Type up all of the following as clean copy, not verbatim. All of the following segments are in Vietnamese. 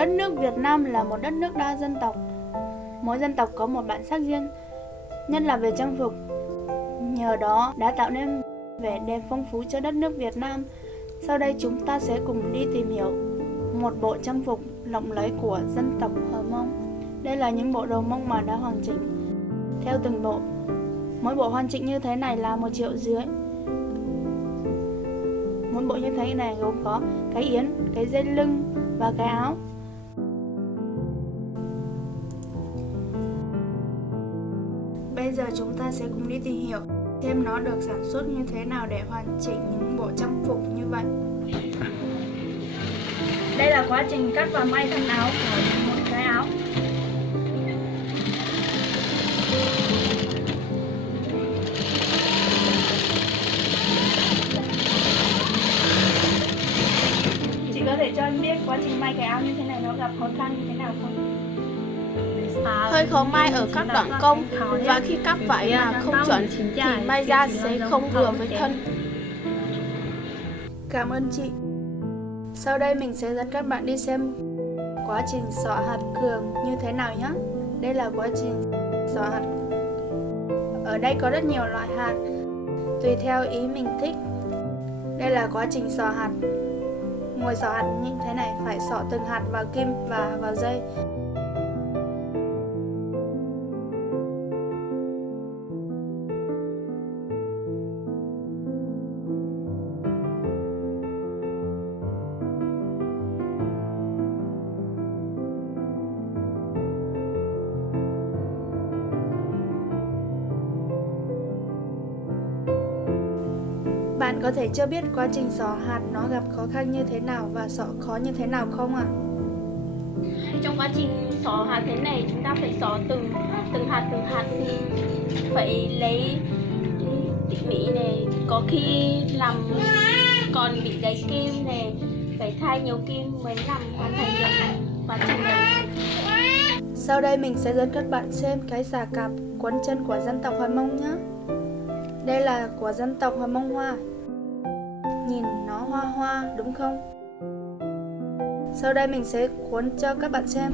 Đất nước Việt Nam là một đất nước đa dân tộc. Mỗi dân tộc có một bản sắc riêng, nhất là về trang phục. Nhờ đó đã tạo nên vẻ đẹp phong phú cho đất nước Việt Nam. Sau đây chúng ta sẽ cùng đi tìm hiểu một bộ trang phục lộng lẫy của dân tộc Hờ Mông. Đây là những bộ đồ Mông mà đã hoàn chỉnh theo từng bộ. Mỗi bộ hoàn chỉnh như thế này là 1,5 triệu. Mỗi bộ như thế này gồm có cái yếm, cái dây lưng và cái áo. Bây giờ chúng ta sẽ cùng đi tìm hiểu xem nó được sản xuất như thế nào để hoàn chỉnh những bộ trang phục như vậy. Đây là quá trình cắt và may thân áo của một cái áo. Chị có thể cho em biết quá trình may cái áo như thế này nó gặp khó khăn như thế nào không? Hơi khó may ở các đoạn cong và khi cắt vải mà không chuẩn thì may ra sẽ không vừa với thân. Cảm ơn chị. Sau đây mình sẽ dẫn các bạn đi xem quá trình xỏ hạt cường như thế nào nhé. Đây là quá trình xỏ hạt. Ở đây có rất nhiều loại hạt, tùy theo ý mình thích. Đây là quá trình xỏ hạt. Ngồi xỏ hạt như thế này phải xỏ từng hạt vào kim và vào dây. Bạn có thể cho biết quá trình xỏ hạt nó gặp khó khăn như thế nào và xỏ khó như thế nào không ạ? Trong quá trình xỏ hạt thế này chúng ta phải xỏ từng hạt thì phải lấy tỉ mỉ này, có khi làm còn bị đầy kim này, phải thay nhiều kim mới làm hoàn thành được quá trình này. Sau đây mình sẽ dẫn các bạn xem cái xà cạp quấn chân của dân tộc Hờ Mông nhé. Đây là của dân tộc Hờ Mông Hoa. Nhìn nó hoa hoa đúng không? Sau đây mình sẽ cuốn cho các bạn xem.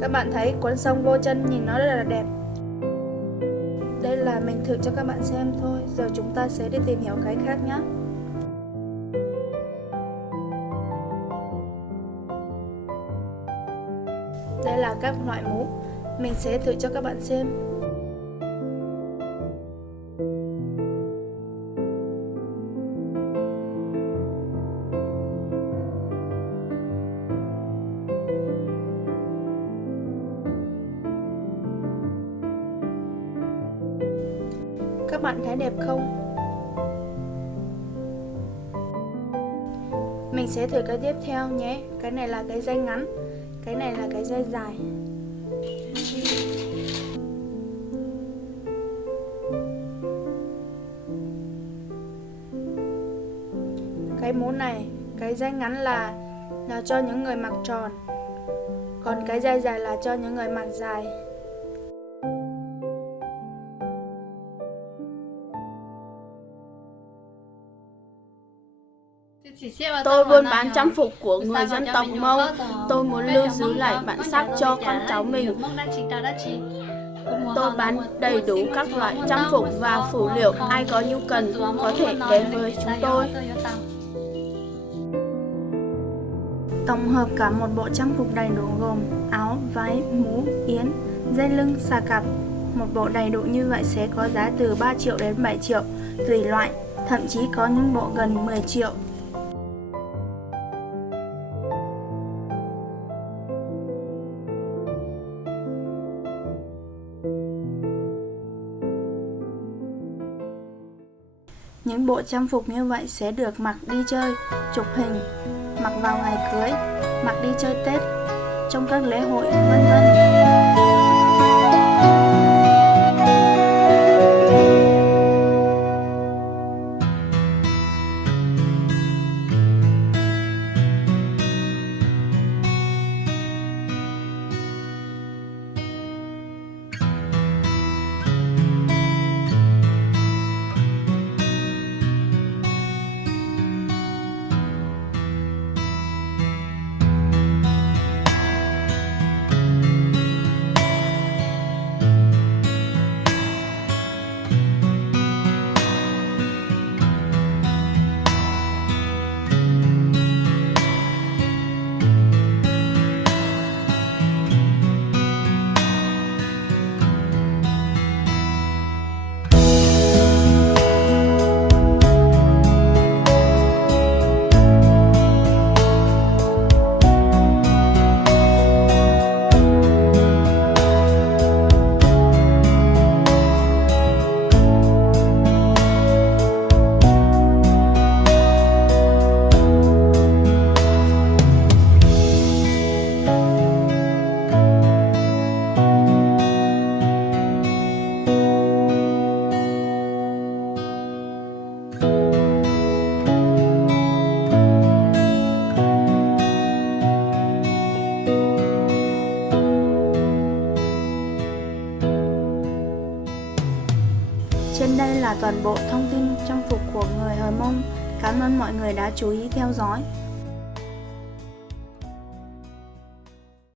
Các bạn thấy cuốn xong vô chân nhìn nó rất là đẹp. Đây là mình thử cho các bạn xem thôi. Giờ chúng ta sẽ đi tìm hiểu cái khác nhé. Đây là các loại mũ. Mình sẽ thử cho các bạn xem. Các bạn thấy đẹp không? Mình sẽ thử cái tiếp theo nhé. Cái này là cái dây ngắn, cái này là cái dây dài. Cái mũ này, cái dây ngắn là cho những người mặc tròn, còn cái dây dài là cho những người mặc dài. Tôi buôn bán trang phục của người dân tộc Mông. Tôi muốn lưu giữ lại bản sắc cho con cháu mình. Tôi bán đầy đủ các loại trang phục và phụ liệu. Ai có nhu cần có thể đến với chúng tôi. Tổng hợp cả một bộ trang phục đầy đủ gồm áo, váy, mũ, yếm, dây lưng, xà cạp. Một bộ đầy đủ như vậy sẽ có giá từ 3 triệu đến 7 triệu, tùy loại, thậm chí có những bộ gần 10 triệu. Những bộ trang phục như vậy sẽ được mặc đi chơi, chụp hình, mặc vào ngày cưới, mặc đi chơi Tết, trong các lễ hội, vân vân. toàn bộ thông tin trang phục của người Hờ Mông. Cảm ơn mọi người đã chú ý theo dõi.